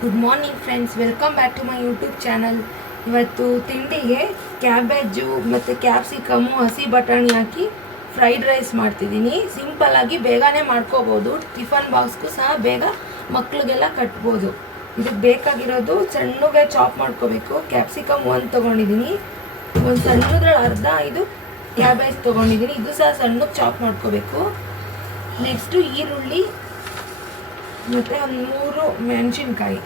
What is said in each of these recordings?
Good morning friends, welcome back to my YouTube channel. ಇವತ್ತು ತಿಂಡಿಗೆ cabbage ಮತ್ತು capsicum ಹಸಿ ಬಟಾಣಿ ಹಾಕಿ ಫ್ರೈಡ್ ರೈಸ್ ಮಾಡ್ತಿದ್ದೀನಿ. ಸಿಂಪಲ್ಲಾಗಿ ಬೇಗನೆ ಮಾಡ್ಕೋಬೋದು. ಟಿಫನ್ ಬಾಕ್ಸ್ಗೂ ಸಹ ಬೇಗ ಮಕ್ಳಿಗೆಲ್ಲ ಕಟ್ಬೋದು. ಇದಕ್ಕೆ ಬೇಕಾಗಿರೋದು ಸಣ್ಣಗೆ ಚಾಪ್ ಮಾಡ್ಕೋಬೇಕು. ಕ್ಯಾಪ್ಸಿಕಮ್ ಒಂದು ತೊಗೊಂಡಿದ್ದೀನಿ, ಒಂದು ಸಣ್ಣದ್ರಲ್ಲಿ ಅರ್ಧ ಇದು ಕ್ಯಾಬೇಜ್ ತೊಗೊಂಡಿದ್ದೀನಿ, ಇದು ಸಹ ಸಣ್ಣಗೆ ಚಾಪ್ ಮಾಡ್ಕೋಬೇಕು. ನೆಕ್ಸ್ಟು ಈರುಳ್ಳಿ ಮತ್ತು ಒಂದು 3 ಮೆಣಸಿನ್ಕಾಯಿ,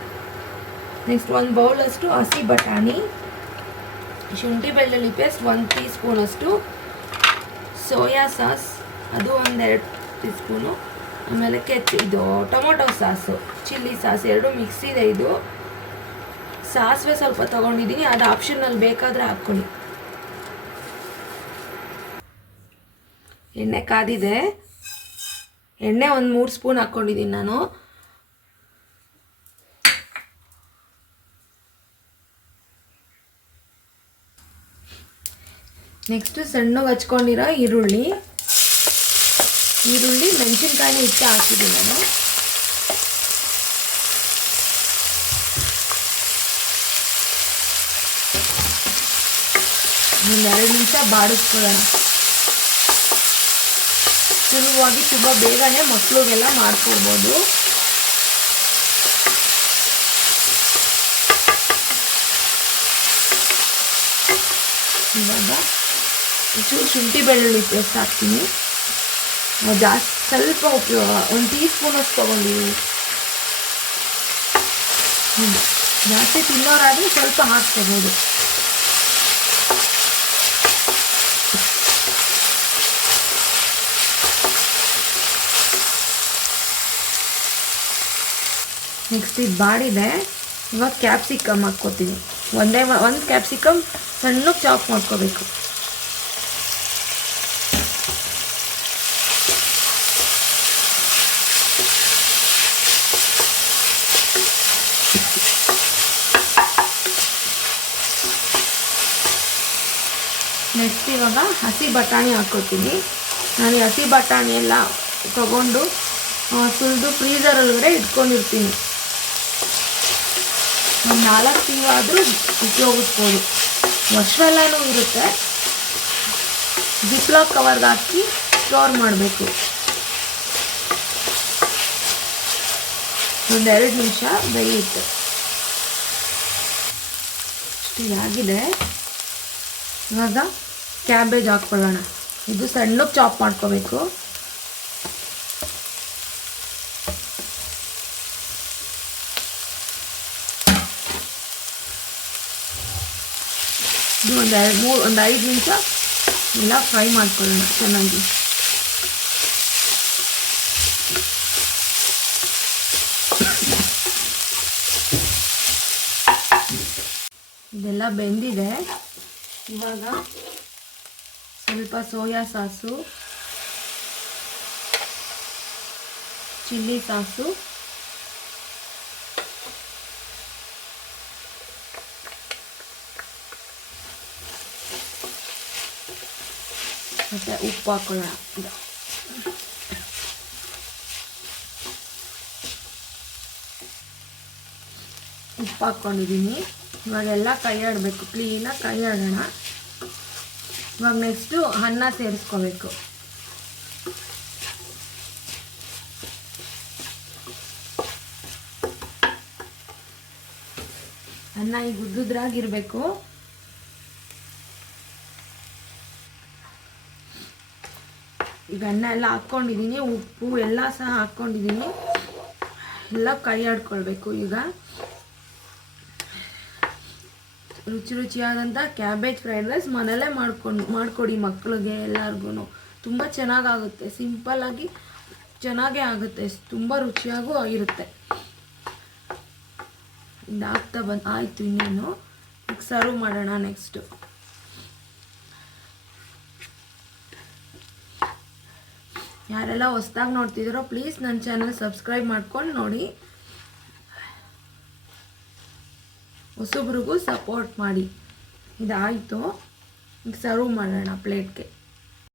ನೆಕ್ಸ್ಟ್ ಒಂದು ಬೌಲಷ್ಟು ಹಸಿ ಬಟಾಣಿ, ಶುಂಠಿ ಬೆಳ್ಳುಳ್ಳಿ ಪೇಸ್ಟ್ 1 ಟೀ ಸ್ಪೂನಷ್ಟು, ಸೋಯಾ ಸಾಸ್ ಅದು 1-2 ಟೀ ಸ್ಪೂನು, ಆಮೇಲೆ ಇದು tomato sauce, chilli sauce 2 mix ಇದೆ. ಇದು ಸಾಸಿವೆ ಸ್ವಲ್ಪ ತೊಗೊಂಡಿದ್ದೀನಿ, ಅದು ಆಪ್ಷನಲ್, ಬೇಕಾದರೆ ಹಾಕ್ಕೊಳ್ಳಿ. ಎಣ್ಣೆ ಕಾದಿದೆ, ಎಣ್ಣೆ ಒಂದು 3 ಸ್ಪೂನ್ ಹಾಕ್ಕೊಂಡಿದ್ದೀನಿ ನಾನು. ನೆಕ್ಸ್ಟು ಸಣ್ಣಗೆ ಹಚ್ಕೊಂಡಿರೋ ಈರುಳ್ಳಿ ಮೆಣಸಿನ್ಕಾಯಿನ ಇಟ್ಟು ಹಾಕಿದ್ದೀನಿ ನಾನು. ಒಂದು 2 ನಿಮಿಷ ಬಾಡಿಸ್ಕೊಳ್ಳೋಣ. ಸುಲಭವಾಗಿ ತುಂಬ ಬೇಗನೆ ಮಕ್ಕಳಿಗೆಲ್ಲ ಮಾಡ್ಕೊಡ್ಬೋದು. ಇವಾಗ ಚೂರು ಶುಂಠಿ ಬೆಳ್ಳುಳ್ಳಿ ಪೇಸ್ಟ್ ಹಾಕ್ತೀನಿ. ಜಾಸ್ತಿ ಸ್ವಲ್ಪ 1 ಟೀ ಸ್ಪೂನಷ್ಟು ತೊಗೊಂಡಿದ್ದೀನಿ. ಜಾಸ್ತಿ ತಿನ್ನೋರಾದರೆ ಸ್ವಲ್ಪ ಹಾಕ್ಕೋಬೋದು. ನೆಕ್ಸ್ಟ್ ಇದು ಬಾಡಿದೆ. ಇವಾಗ ಕ್ಯಾಪ್ಸಿಕಮ್ ಹಾಕ್ಕೋತೀನಿ. ಒಂದು ಕ್ಯಾಪ್ಸಿಕಮ್ ಸಣ್ಣಗೆ ಚಾಪ್ ಮಾಡ್ಕೋಬೇಕು. ನೆಕ್ಸ್ಟ್ ಇವಾಗ ಹಸಿ ಬಟಾಣಿ ಹಾಕ್ಕೋತೀನಿ. ನಾನು ಈ ಹಸಿ ಬಟಾಣಿ ಎಲ್ಲ ತೊಗೊಂಡು ಸುಲಿದು ಫ್ರೀಝರ್ ಒಳಗಡೆ ಇಟ್ಕೊಂಡಿರ್ತೀನಿ. ಒಂದು 4 ತಿಂಗಳಾದರೂ ಉಪಯೋಗಿಸ್ಬೋದು. ವರ್ಷವೆಲ್ಲನೂ ಇರುತ್ತೆ. ಜಿಪ್ಲಾಕ್ ಕವರ್ಗೆ ಹಾಕಿ ಸ್ಟೋರ್ ಮಾಡಬೇಕು. ಒಂದು 2 ನಿಮಿಷ ಬೇಯುತ್ತೆ. ಇಷ್ಟು ಆಗಿದೆ. ಇವಾಗ ಕ್ಯಾಬೇಜ್ ಹಾಕ್ಕೊಳ್ಳೋಣ. ಇದು ಸಣ್ಣಗೆ ಚಾಪ್ ಮಾಡ್ಕೋಬೇಕು. ಇದು ಒಂದು 5 ನಿಮಿಷ ಎಲ್ಲ ಫ್ರೈ ಮಾಡ್ಕೊಳ್ಳೋಣ ಚೆನ್ನಾಗಿ. ಇದೆಲ್ಲ ಬೆಂದಿದೆ. ಇವಾಗ ಸ್ವಲ್ಪ ಸೋಯಾ ಸಾಸು, ಚಿಲ್ಲಿ ಸಾಸು, ಮತ್ತು ಉಪ್ಪು ಹಾಕೊಳ್ಳೋಣ. ಉಪ್ಪು ಹಾಕ್ಕೊಂಡಿದ್ದೀನಿ. ಇವಾಗೆಲ್ಲ ಕೈ ಆಡಬೇಕು, ಕ್ಲೀನಾಗಿ ಕೈ ಆಡೋಣ. ಇವಾಗ ನೆಕ್ಸ್ಟು ಅನ್ನ ಸೇರಿಸ್ಕೋಬೇಕು. ಅನ್ನ ಈಗ ಉದ್ದುದ್ರಾಗಿರಬೇಕು. ಈಗ ಅನ್ನ ಎಲ್ಲ ಹಾಕ್ಕೊಂಡಿದ್ದೀನಿ, ಉಪ್ಪು ಎಲ್ಲ ಸಹ ಹಾಕ್ಕೊಂಡಿದ್ದೀನಿ. ಎಲ್ಲ ಕೈ ಆಡ್ಕೊಳ್ಬೇಕು. ಈಗ ರುಚಿಯಾದಂಥ ಕ್ಯಾಬೇಜ್ ಫ್ರೈಡ್ ರೈಸ್ ಮನೆಯಲ್ಲೇ ಮಾಡಿಕೊಡಿ ಮಕ್ಕಳಿಗೆ ಎಲ್ಲರಿಗೂ. ತುಂಬ ಚೆನ್ನಾಗಾಗುತ್ತೆ. ಸಿಂಪಲ್ಲಾಗಿ ಚೆನ್ನಾಗೇ ಆಗುತ್ತೆ, ತುಂಬ ರುಚಿಯಾಗೂ ಇರುತ್ತೆ. ಇದಾಗ್ತಾ ಆಯಿತು. ಇನ್ನೇನು ಈಗ ಸರ್ವ್ ಮಾಡೋಣ. ನೆಕ್ಸ್ಟು ಯಾರೆಲ್ಲ ಹೊಸ್ದಾಗಿ ನೋಡ್ತಿದ್ದೀರೋ ಪ್ಲೀಸ್ ನನ್ನ ಚಾನಲ್ ಸಬ್ಸ್ಕ್ರೈಬ್ ಮಾಡ್ಕೊಂಡು ನೋಡಿ. ಹೊಸಬ್ರಿಗೂ ಸಪೋರ್ಟ್ ಮಾಡಿ. ಇದಾಯಿತು. ಈಗ ಸರ್ವ್ ಮಾಡೋಣ ಪ್ಲೇಟ್ಗೆ.